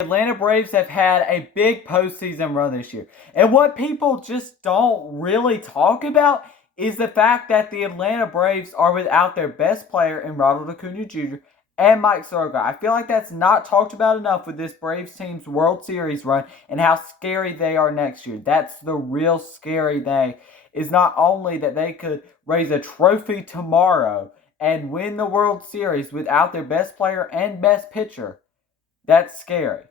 Atlanta Braves have had a big postseason run this year. And what people just don't really talk about is the fact that the Atlanta Braves are without their best player in Ronald Acuna Jr. and Mike Soroka. I feel like that's not talked about enough with this Braves team's World Series run and how scary they are next year. That's the real scary thing, is not only that they could raise a trophy tomorrow and win the World Series without their best player and best pitcher. That's scary.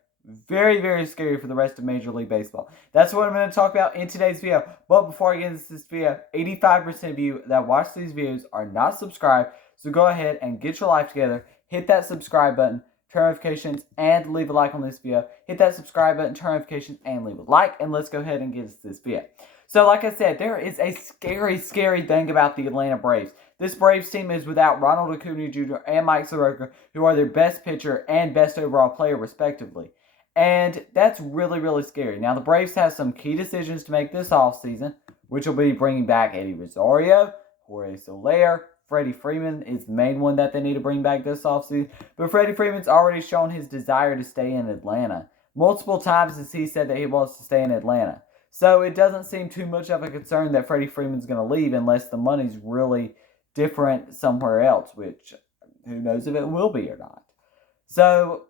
Very, very scary for the rest of Major League Baseball. That's what I'm going to talk about in today's video. But before I get into this video, 85% of you that watch these videos are not subscribed. So go ahead and get your life together. Hit that subscribe button, turn notifications, and leave a like on this video. Hit that subscribe button, turn notifications, and leave a like. And let's go ahead and get into this video. So like I said, there is a scary, scary thing about the Atlanta Braves. This Braves team is without Ronald Acuna Jr. and Mike Soroka, who are their best pitcher and best overall player, respectively. And that's really, really scary. Now, the Braves have some key decisions to make this offseason, which will be bringing back Eddie Rosario, Jorge Soler. Freddie Freeman is the main one that they need to bring back this offseason. But Freddie Freeman's already shown his desire to stay in Atlanta. Multiple times as he said that he wants to stay in Atlanta. So it doesn't seem too much of a concern that Freddie Freeman's going to leave unless the money's really different somewhere else, which who knows if it will be or not. So,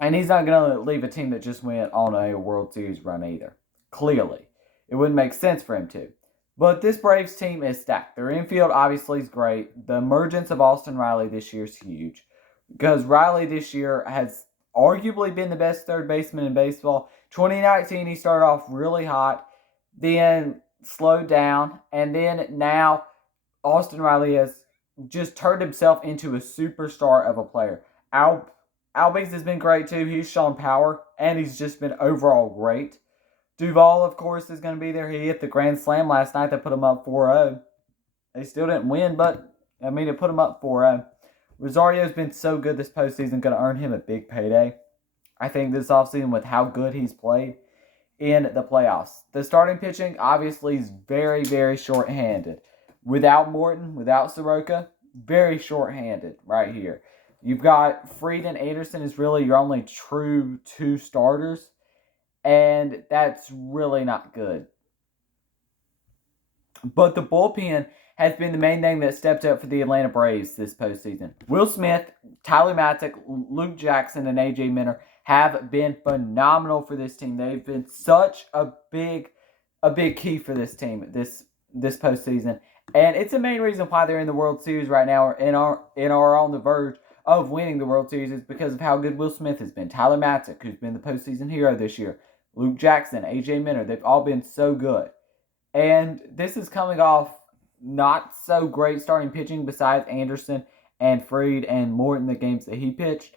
and he's not going to leave a team that just went on a World Series run either. Clearly. It wouldn't make sense for him to. But this Braves team is stacked. Their infield obviously is great. The emergence of Austin Riley this year is huge. Because Riley this year has arguably been the best third baseman in baseball. 2019, he started off really hot, then slowed down, and then now Austin Riley has just turned himself into a superstar of a player. Albies has been great too. He's shown power, and he's just been overall great. Duvall, of course, is going to be there. He hit the grand slam last night that put him up 4-0. They still didn't win, but, it put him up 4-0. Rosario's been so good this postseason, going to earn him a big payday. I think this offseason with how good he's played in the playoffs. The starting pitching, obviously, is very, very short-handed. Without Morton, without Soroka, very short-handed right here. You've got Fried and Anderson is really your only true two starters, and that's really not good. But the bullpen has been the main thing that stepped up for the Atlanta Braves this postseason. Will Smith, Tyler Matzek, Luke Jackson, and A.J. Minter have been phenomenal for this team. They've been such a big key for this team this postseason. And it's the main reason why they're in the World Series right now and are on the verge of winning the World Series, is because of how good Will Smith has been. Tyler Matzek, who's been the postseason hero this year. Luke Jackson, A.J. Minter, they've all been so good. And this is coming off not so great starting pitching besides Anderson and Fried and Morton, the games that he pitched.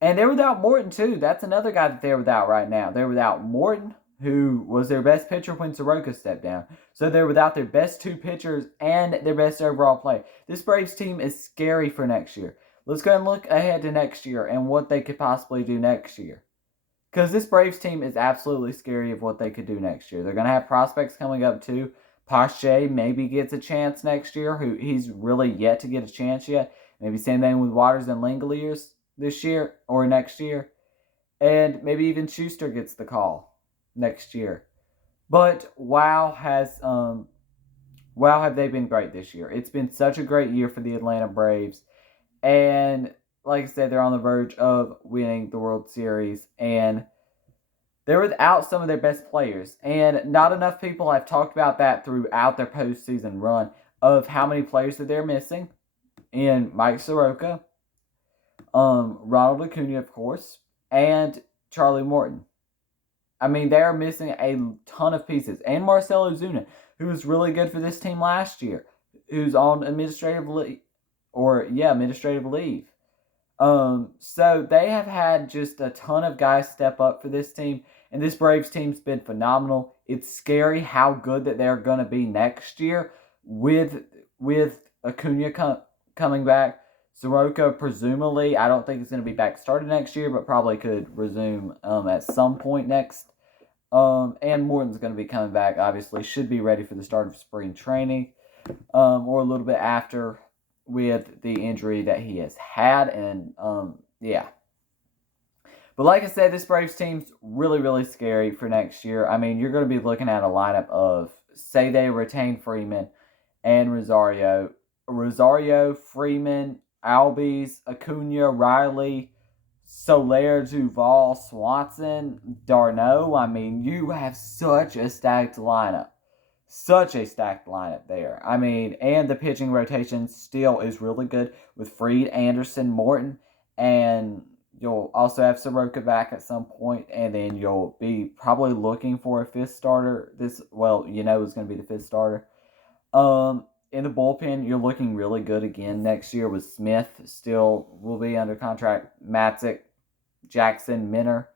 And they're without Morton too. That's another guy that they're without right now. They're without Morton, who was their best pitcher when Soroka stepped down. So they're without their best two pitchers and their best overall play. This Braves team is scary for next year. Let's go and look ahead to next year and what they could possibly do next year. Because this Braves team is absolutely scary of what they could do next year. They're going to have prospects coming up too. Pache maybe gets a chance next year. He's really yet to get a chance yet. Maybe same thing with Waters and Langeliers this year or next year. And maybe even Schuster gets the call next year. But wow, have they been great this year. It's been such a great year for the Atlanta Braves. And like I said, they're on the verge of winning the World Series. And they're without some of their best players. And not enough people have talked about that throughout their postseason run, of how many players that they're missing. In Mike Soroka, Ronald Acuna, of course, and Charlie Morton. They are missing a ton of pieces. And Marcell Ozuna, who was really good for this team last year, who's on administrative leave. So they have had just a ton of guys step up for this team, and this Braves team's been phenomenal. It's scary how good that they're going to be next year with Acuna coming back. Soroka, presumably, I don't think it's going to be back started next year, but probably could resume at some point next. And Morton's going to be coming back, obviously. Should be ready for the start of spring training, or a little bit after, with the injury that he has had. And, yeah. But like I said, this Braves team's really, really scary for next year. I mean, you're going to be looking at a lineup of, say they retain Freeman and Rosario. Rosario, Freeman, Albies, Acuna, Riley, Soler, Duvall, Swanson, d'Arnaud. I mean, you have such a stacked lineup. Such a stacked lineup there. I mean, and the pitching rotation still is really good with Fried, Anderson, Morton, and you'll also have Soroka back at some point, and then you'll be probably looking for a fifth starter. Is going to be the fifth starter. In the bullpen, you're looking really good again next year with Smith still will be under contract, Matzik, Jackson, Minner.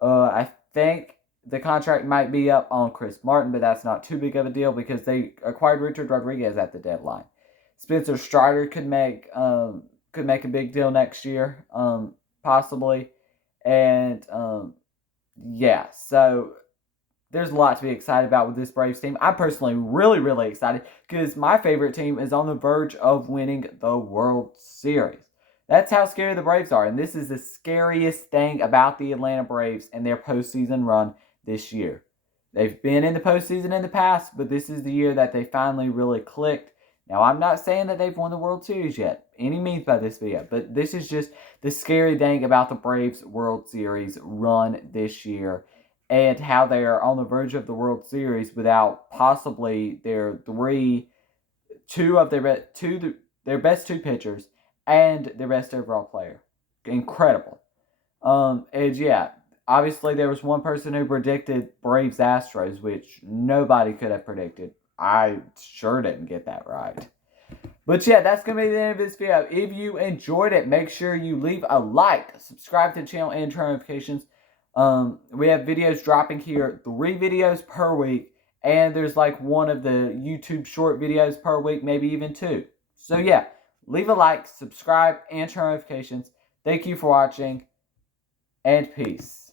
I think the contract might be up on Chris Martin, but that's not too big of a deal because they acquired Richard Rodriguez at the deadline. Spencer Strider could make a big deal next year, possibly, and yeah. So there's a lot to be excited about with this Braves team. I'm personally really, really excited because my favorite team is on the verge of winning the World Series. That's how scary the Braves are, and this is the scariest thing about the Atlanta Braves and their postseason run this year. They've been in the postseason in the past, but this is the year that they finally really clicked. Now, I'm not saying that they've won the World Series yet, any means by this video, but this is just the scary thing about the Braves World Series run this year and how they are on the verge of the World Series without possibly their their best two pitchers and their best overall player. Incredible. And yeah, obviously there was one person who predicted Braves Astros, which nobody could have predicted. I sure didn't get that right. But yeah, that's going to be the end of this video. If you enjoyed it, make sure you leave a like, subscribe to the channel, and turn notifications. We have videos dropping here, 3 videos per week, and there's like one of the YouTube short videos per week, maybe even 2. So yeah, leave a like, subscribe, and turn notifications. Thank you for watching, and peace.